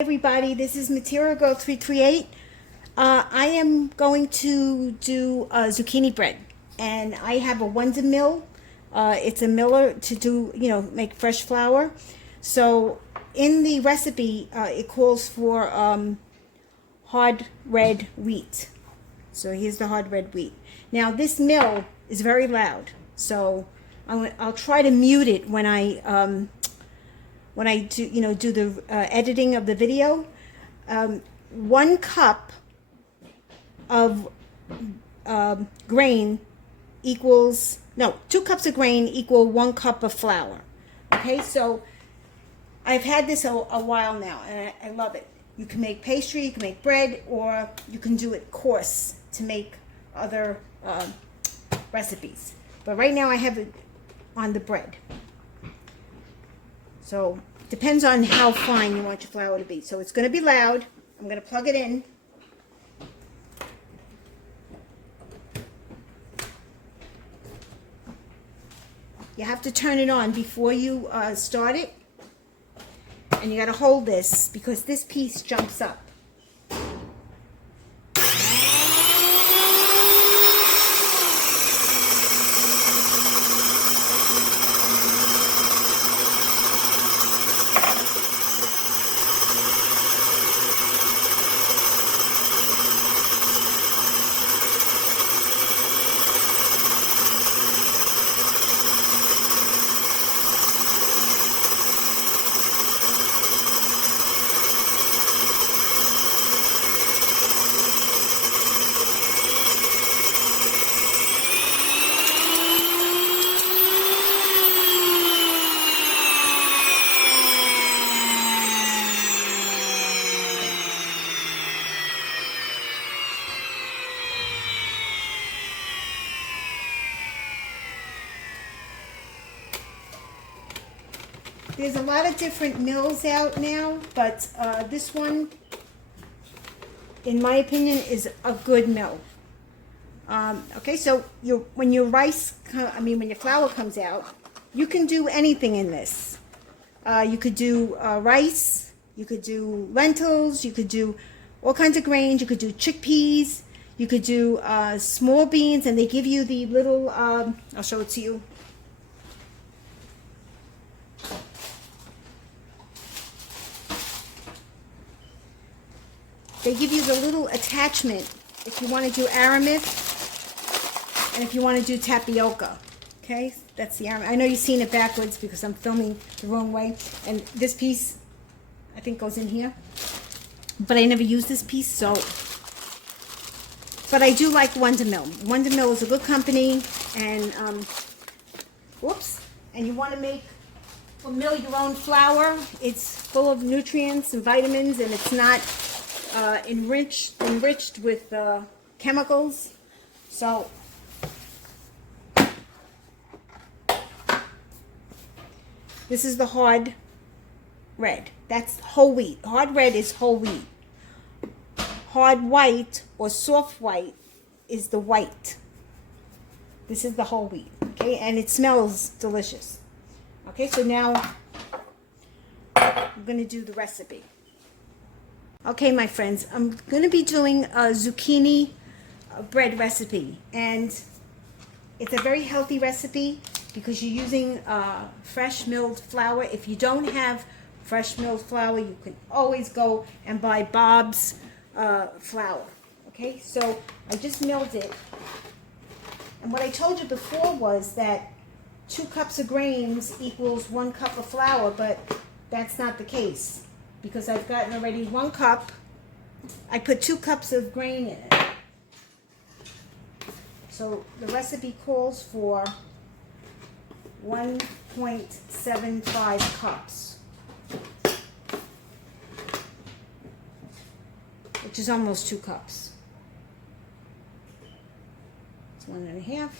Everybody, this is Material Girl 338. I am going to do zucchini bread, and I have a Wonder Mill. It's a miller to do, make fresh flour. So in the recipe, it calls for hard red wheat. So here's the hard red wheat. Now this mill is very loud, so I'll try to mute it when I do the editing of the video. 1 cup of grain equals, no, 2 cups of grain equal 1 cup of flour. Okay, so I've had this a while now, and I love it. You can make pastry, you can make bread, or you can do it coarse to make other recipes. But right now I have it on the bread. So depends on how fine you want your flour to be. So it's going to be loud. I'm going to plug it in. You have to turn it on before you start it. And you got to hold this because this piece jumps up. There's a lot of different mills out now, but this one, in my opinion, is a good mill. Okay, so when your flour comes out, you can do anything in this. You could do rice, you could do lentils, you could do all kinds of grains, you could do chickpeas, you could do small beans, and they give you the little, I'll show it to you. They give you the little attachment if you want to do aramith and if you want to do tapioca. Okay, that's the aramith. I know you've seen it backwards because I'm filming the wrong way. And this piece, I think, goes in here. But I never use this piece, so. But I do like Wonder Mill. Wonder Mill is a good company, and and you want to mill your own flour. It's full of nutrients and vitamins, and it's not enriched with chemicals. So this is the hard red. That's whole wheat. Hard red is whole wheat. Hard white or soft white is the white. This is the whole wheat. Okay, and it smells delicious. Okay, so now I'm going to do the recipe. Okay, my friends, I'm going to be doing a zucchini bread recipe, and it's a very healthy recipe because you're using fresh milled flour. If you don't have fresh milled flour, you can always go and buy Bob's flour. Okay, so I just milled it, and what I told you before was that 2 cups of grains equals 1 cup of flour, but that's not the case. Because I've gotten already 1 cup. I put 2 cups of grain in it. So the recipe calls for 1.75 cups. Which is almost 2 cups. It's 1.5.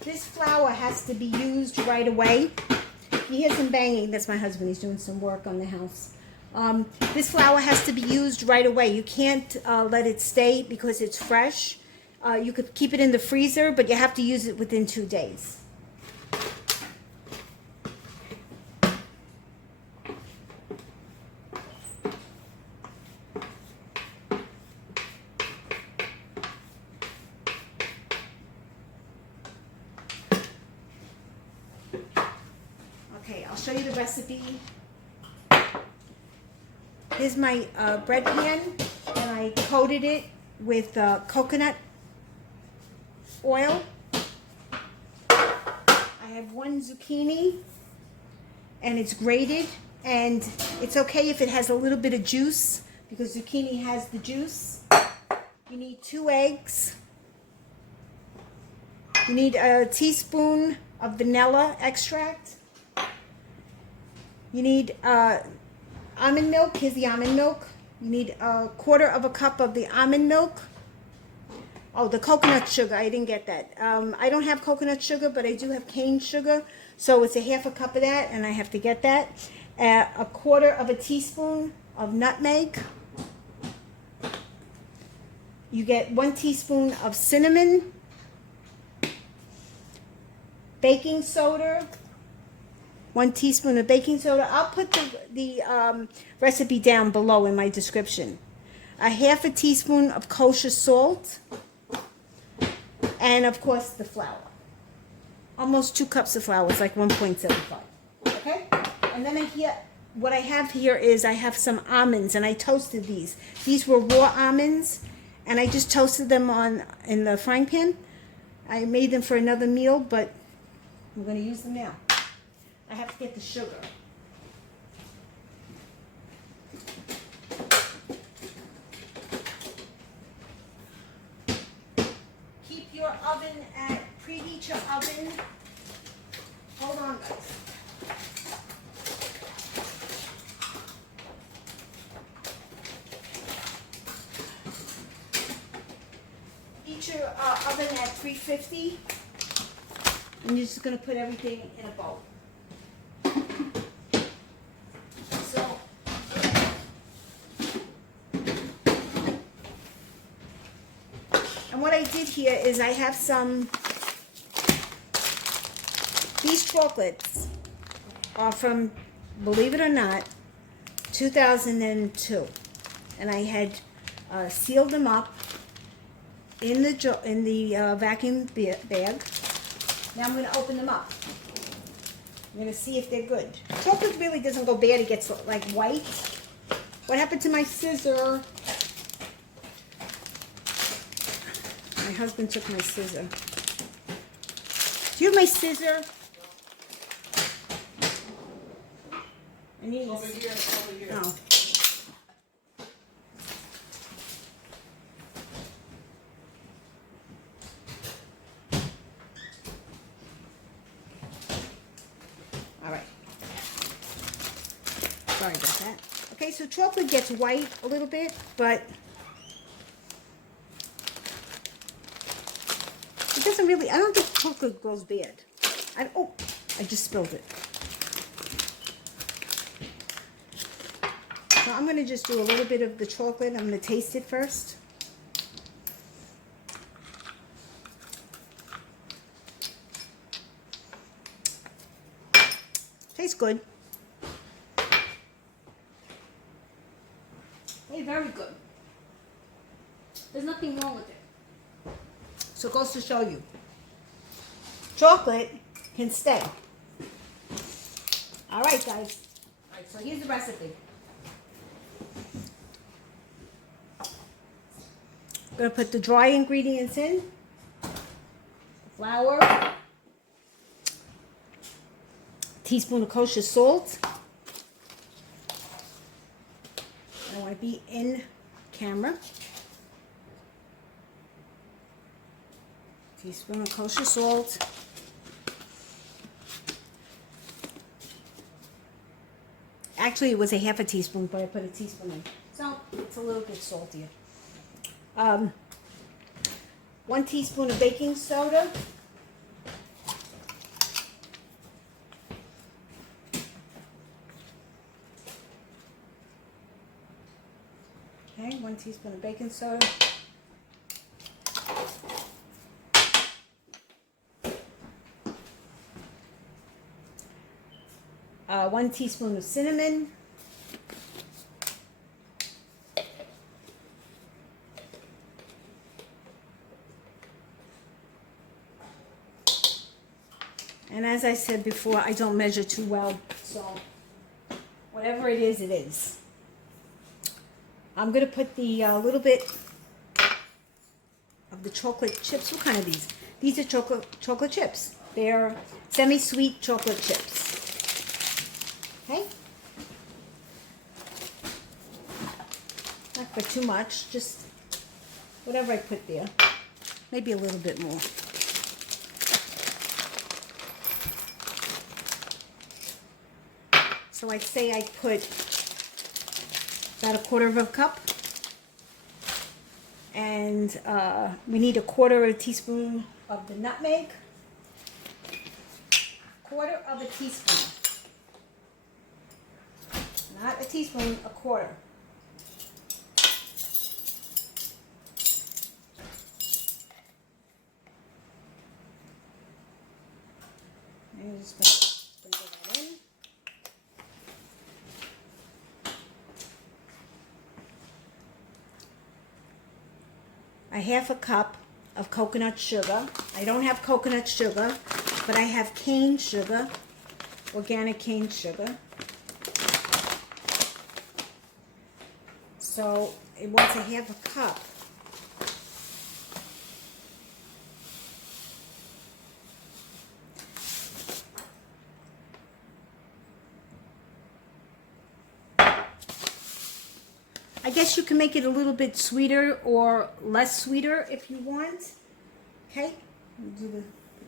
This flour has to be used right away. You hear some banging. That's my husband. He's doing some work on the house. This flour has to be used right away. You can't let it stay because it's fresh. You could keep it in the freezer, but you have to use it within 2 days. Okay, I'll show you the recipe. Here's my bread pan, and I coated it with coconut oil. I have one zucchini, and it's grated, and it's okay if it has a little bit of juice because zucchini has the juice. You need 2 eggs. You need a teaspoon of vanilla extract. You need almond milk. Here's the almond milk. You need 1/4 cup of the almond milk. Oh, the coconut sugar, I didn't get that. I don't have coconut sugar, but I do have cane sugar. So it's a 1/2 cup of that, and I have to get that. 1/4 teaspoon of nutmeg. You get 1 teaspoon of cinnamon. Baking soda. 1 teaspoon of baking soda. I'll put the recipe down below in my description. 1/2 teaspoon of kosher salt. And of course the flour. Almost 2 cups of flour. It's like 1.75. Okay? And then what I have here is I have some almonds, and I toasted these. These were raw almonds, and I just toasted them in the frying pan. I made them for another meal, but I'm going to use them now. I have to get the sugar. Keep your oven preheat your oven. Hold on, guys. Heat your oven at 350. And you're just going to put everything in a bowl. So, and what I did here is I have these chocolates are from, believe it or not, 2002. And I had sealed them up in the vacuum bag. Now I'm going to open them up. I'm going to see if they're good. Chocolate really doesn't go bad. It gets like white. What happened to my scissor? My husband took my scissor. Do you have my scissor? I need over here. Oh. Sorry about that. Okay, so chocolate gets white a little bit, but it doesn't really, I don't think chocolate goes bad. I just spilled it. So I'm going to just do a little bit of the chocolate. I'm going to taste it first. Tastes good. Hey, very good. There's nothing wrong with it. So it goes to show you. Chocolate can stay. All right, guys. All right, so here's the recipe. I'm going to put the dry ingredients in. Flour. Teaspoon of kosher salt. I want to be in camera. Teaspoon of kosher salt. Actually, it was a 1/2 teaspoon, but I put a teaspoon in. So, it's a little bit saltier. 1 teaspoon of baking soda. Okay, 1 teaspoon of baking soda. One teaspoon of cinnamon. And as I said before, I don't measure too well, so whatever it is, it is. I'm going to put the little bit of the chocolate chips. What kind are these? These are chocolate chips. They're semi-sweet chocolate chips. Okay? Not for too much, just whatever I put there. Maybe a little bit more. So I'd say I put about 1/4 cup. And we need 1/4 teaspoon of the nutmeg. 1/4 teaspoon. Not a teaspoon, 1/4. And just sprinkle that in. A 1/2 cup of coconut sugar. I don't have coconut sugar, but I have cane sugar, organic cane sugar. So it wants a 1/2 cup. I guess you can make it a little bit sweeter or less sweeter if you want. Okay, we'll do the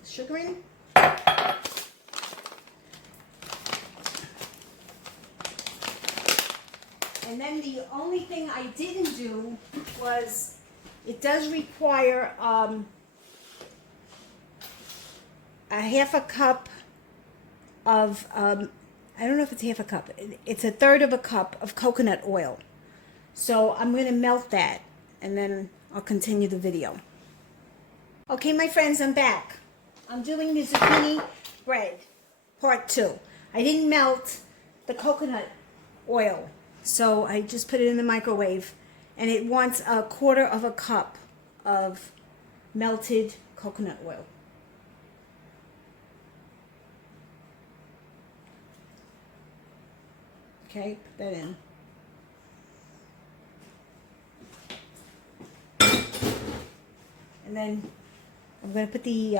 sugar in. And then the only thing I didn't do was, it does require a 1/2 cup of, I don't know if it's 1/2 cup, it's 1/3 cup of coconut oil. So I'm going to melt that, and then I'll continue the video. Okay, my friends, I'm back. I'm doing the zucchini bread, part 2. I didn't melt the coconut oil, so I just put it in the microwave, and it wants 1/4 cup of melted coconut oil. Okay, put that in. And then I'm going to put the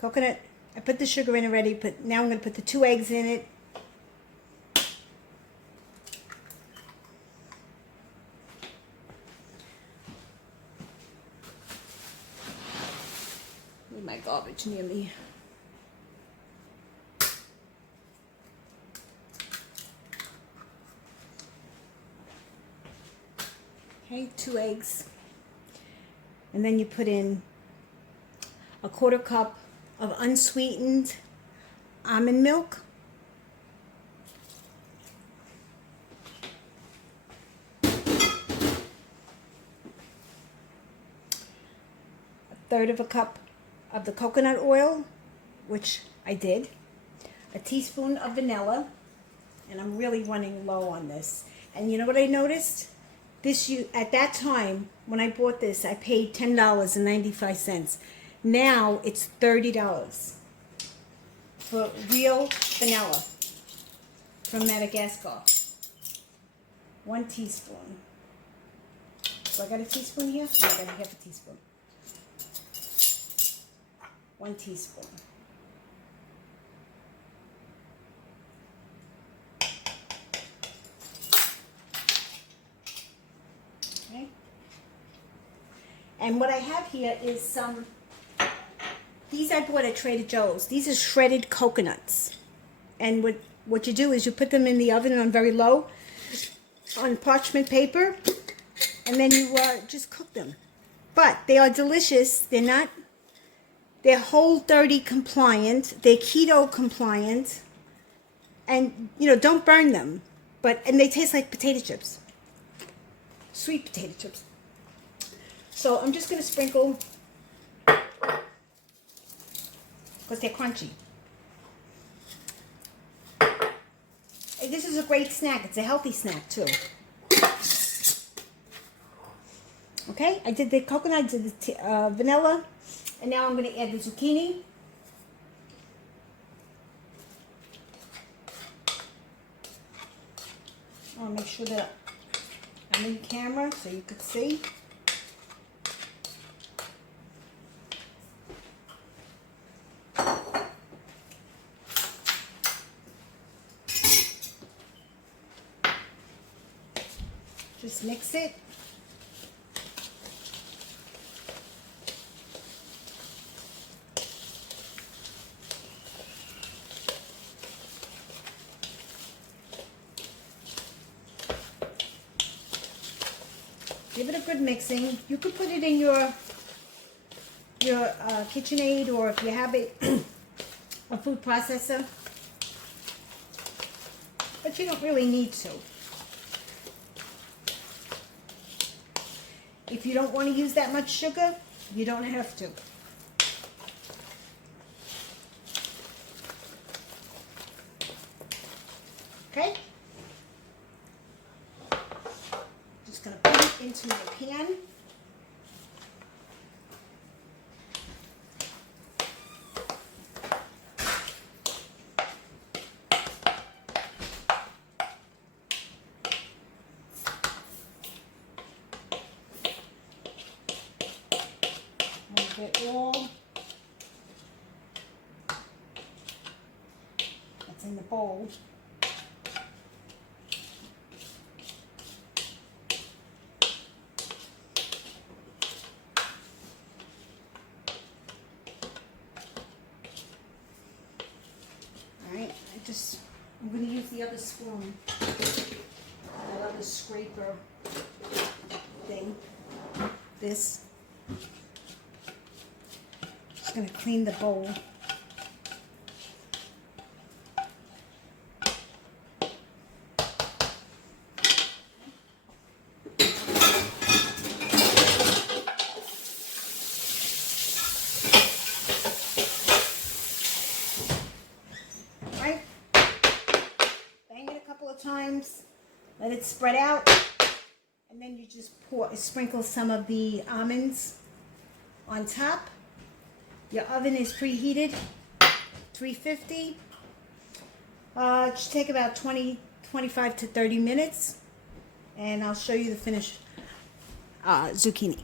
coconut, I put the sugar in already, but now I'm going to put the 2 eggs in it. Need my garbage near me. Okay, 2 eggs. And then you put in 1/4 cup of unsweetened almond milk. A 1/3 cup of the coconut oil, which I did. A teaspoon of vanilla. And I'm really running low on this. And you know what I noticed? At that time, when I bought this, I paid $10.95. Now it's $30 for real vanilla from Madagascar. 1 teaspoon. So I got a teaspoon here? No, I got a 1/2 teaspoon. 1 teaspoon. Okay. And what I have here is some, these I bought at Trader Joe's. These are shredded coconuts. And what you do is you put them in the oven on very low, on parchment paper, and then you just cook them. But they are delicious. They're Whole30 compliant. They're keto compliant. And, don't burn them. And they taste like potato chips. Sweet potato chips. So I'm just going to sprinkle, because they're crunchy. And this is a great snack. It's a healthy snack too. Okay, I did the coconut, I did the vanilla, and now I'm going to add the zucchini. I'll make sure that I'm in camera so you could see. Just mix it. Give it a good mixing. You could put it in your KitchenAid, or if you have it, a food processor. But you don't really need to. If you don't want to use that much sugar, you don't have to. Okay? Just going to put it into the pan. It all that's in the bowl. Alright, I'm going to use the other spoon, that other scraper thing, this. Just going to clean the bowl. Right? Bang it a couple of times. Let it spread out. And then you just sprinkle some of the almonds on top. Your oven is preheated, 350. It should take about 25 to 30 minutes. And I'll show you the finished zucchini.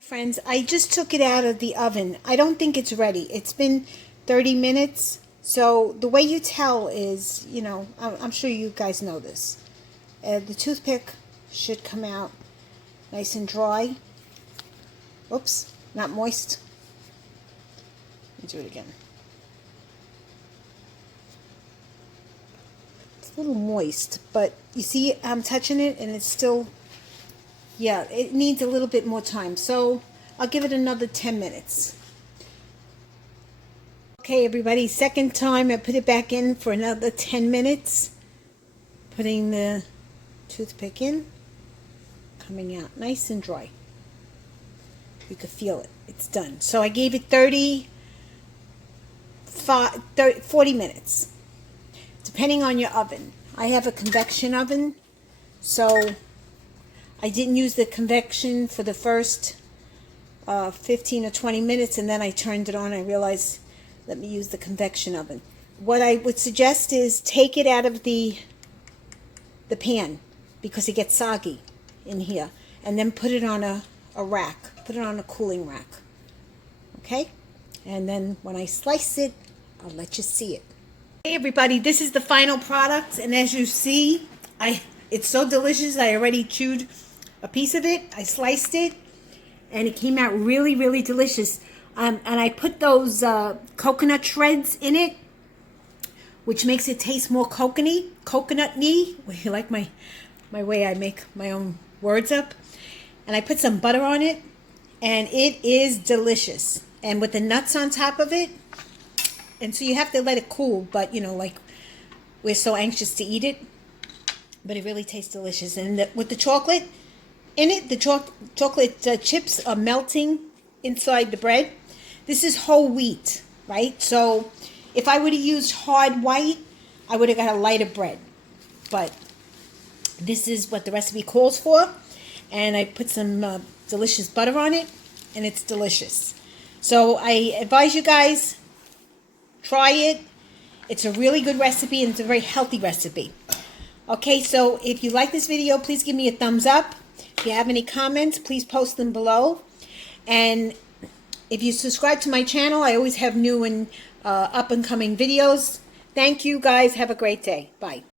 Friends, I just took it out of the oven. I don't think it's ready. It's been 30 minutes. So the way you tell is, you know, I'm sure you guys know this. The toothpick should come out nice and dry. Oops, not moist. Do it again. It's a little moist, but you see I'm touching it and it's still, yeah, it needs a little bit more time. So I'll give it another 10 minutes. Okay, everybody, second time I put it back in for another 10 minutes. Putting the toothpick in, coming out nice and dry. You could feel it. It's done. So I gave it 40 minutes, depending on your oven. I have a convection oven, so I didn't use the convection for the first 15 or 20 minutes, and then I turned it on. I realized, let me use the convection oven. What I would suggest is take it out of the pan, because it gets soggy in here, and then put it on a rack, put it on a cooling rack. Okay? And then when I slice it, I'll let you see it. Hey everybody, this is the final product, and as you see, it's so delicious. I already chewed a piece of it. I sliced it, and it came out really, really delicious. And I put those coconut shreds in it, which makes it taste more coconut-y. You like my way I make my own words up. And I put some butter on it, and it is delicious. And with the nuts on top of it, and so you have to let it cool, but you know, like, we're so anxious to eat it, but it really tastes delicious. And with the chocolate in it, the chocolate chips are melting inside the bread. This is whole wheat, right? So if I would have used hard white, I would have got a lighter bread, but this is what the recipe calls for. And I put some delicious butter on it, and it's delicious. So I advise you guys, try it. It's a really good recipe, and it's a very healthy recipe. Okay, so if you like this video, please give me a thumbs up. If you have any comments, please post them below. And if you subscribe to my channel, I always have new and up and coming videos. Thank you guys. Have a great day. Bye.